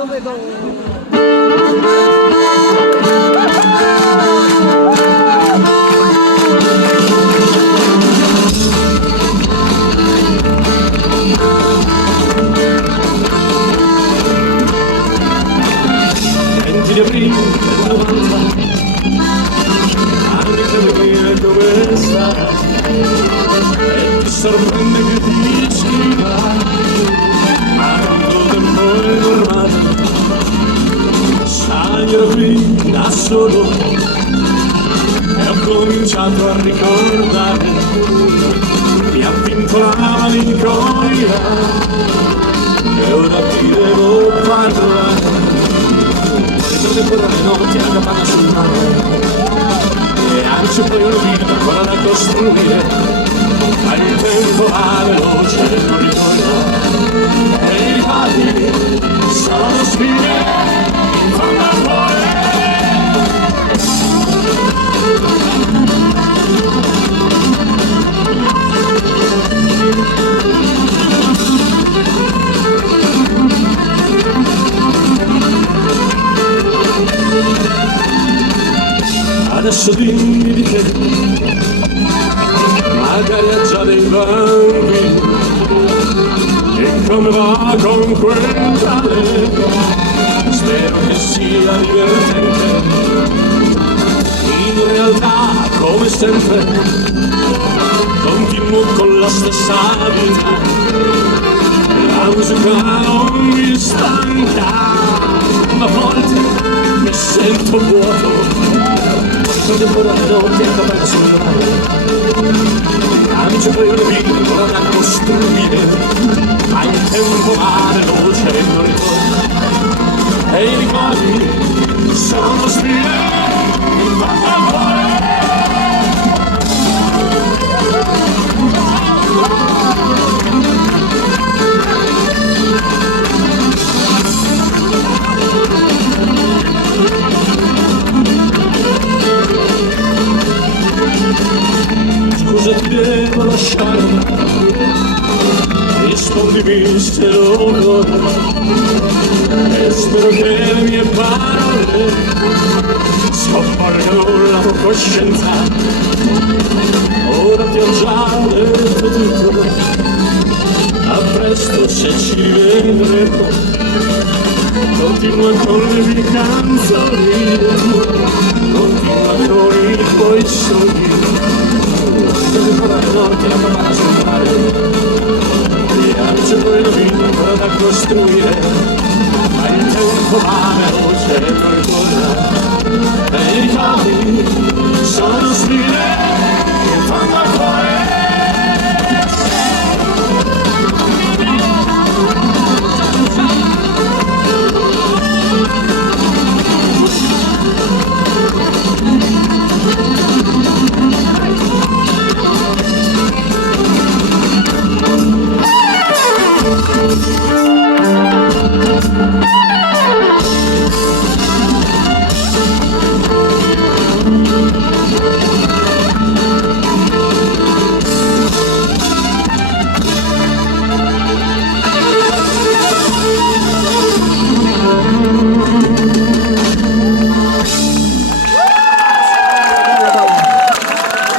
lo vedo. Di aprile del 90, anche capire dove sarà, e ti sorprende che ti scriva, ma tanto tempo è normale, sai ero qui da solo, e ho cominciato a ricordare, mi ha vinto la malinconia, e ora ti devo parlare. Le parole notti a capanna sul mare e anche poi una vita ancora da costruire, ma il tempo va veloce e non ritorna e i ripari sono sfide in fondo al cuore. Adesso dimmi di te, magari ha già dei bambini, e come va con quel talento, spero che sia divertente, in realtà come sempre, continuo con la stessa vita, la musica non mi stanca, ma a volte mi sento vuoto. Quando ancora le notti a capanna sul mare, amici poi una vita ancora da costruire, ma il tempo va veloce e non ritorna, e i ricordi sono sfide in fondo al cuore. Scusa ti devo lasciare, rispondimi se lo vuoi, e spero che le mie parole sconvolgano la tua coscienza. Ora ti ho già detto tutto, a presto se ci rivedremo, continua con le mie canzoni, continua con i tuoi sogni. Ancora le notti a capanna sul mare, e amici poi la vita ancora da costruire, ma il tempo va veloce e non ritorna, e i ricordi sono sfide in fondo al cuore.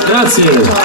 Grazie.